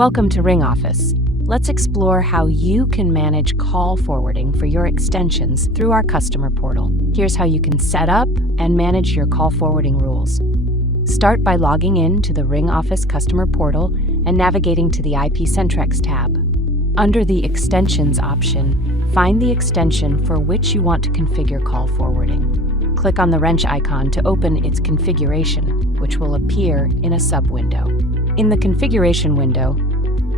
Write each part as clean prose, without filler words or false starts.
Welcome to RingOffice. Let's explore how you can manage call forwarding for your extensions through our customer portal. Here's how you can set up and manage your call forwarding rules. Start by logging in to the RingOffice Customer Portal and navigating to the IP Centrex tab. Under the Extensions option, find the extension for which you want to configure call forwarding. Click on the wrench icon to open its configuration, which will appear in a sub-window. In the configuration window,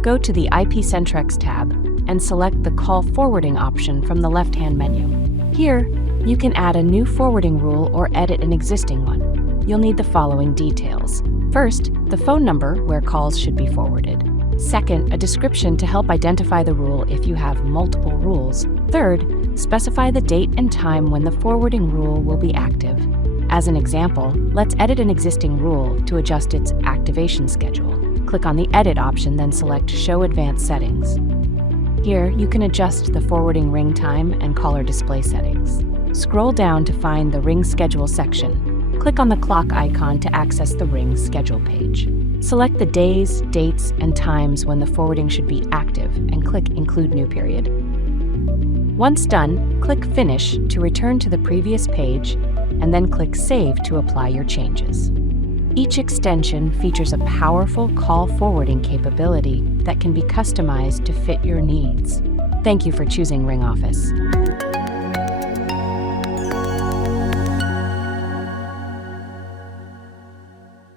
go to the IP Centrex tab and select the Call Forwarding option from the left-hand menu. Here, you can add a new forwarding rule or edit an existing one. You'll need the following details. First, the phone number where calls should be forwarded. Second, a description to help identify the rule if you have multiple rules. Third, specify the date and time when the forwarding rule will be active. As an example, let's edit an existing rule to adjust its activation schedule. Click on the Edit option, then select Show Advanced Settings. Here, you can adjust the forwarding ring time and caller display settings. Scroll down to find the Ring Schedule section. Click on the clock icon to access the Ring Schedule page. Select the days, dates, and times when the forwarding should be active and click Include New Period. Once done, click Finish to return to the previous page and then click Save to apply your changes. Each extension features a powerful call forwarding capability that can be customized to fit your needs. Thank you for choosing RingOffice.